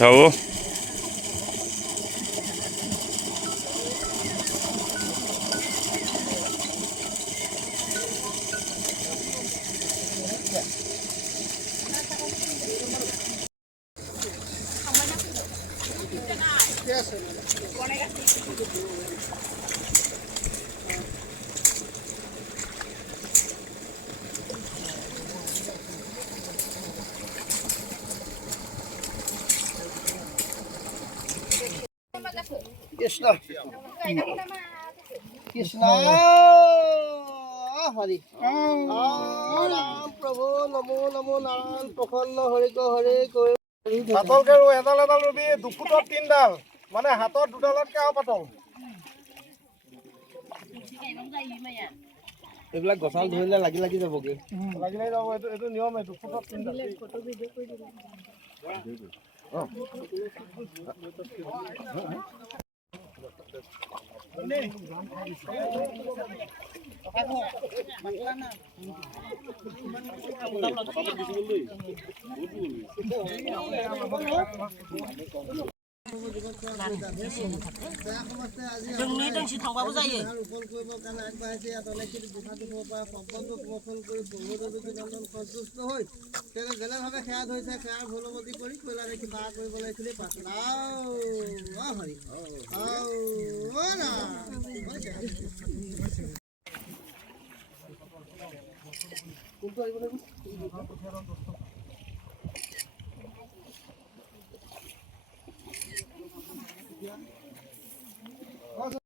হ'ব কৃষ্ণ কৃষ্ণ হৰি ৰাম প্ৰভু নমো নমো নাৰায়ণ প্ৰসন্ন হৰি হৰে কৈ পাতলকে ৰু এডাল এডাল ৰুবি 2 ফুটত 3ডাল মানে হাতত 2ডালতকে আৰু পাতল এইবিলাক গছাল ধৰিলে লাগি লাগি যাবগে লাগিলে যাব এইটো নিয়ম 2 ফুটত 3ডাল ফটো ভিডিও কৰি দিব जोंनि दोंसे थांबाबो जायो ৰোপণ কৰিবৰ কাৰণে আগবাঢ়িছে ইয়াত অনেক সম্বন্ধ সমৰ্থন কৰি প্ৰভুদেৱী সন্তুষ্ট হৈ তেওঁ যেনেভাৱে সেৱা ধৰিছে সেৱাৰ ভুলমতি কৰি কইলা দেখি বাহ কৰিব লাগিছিলে কোনটো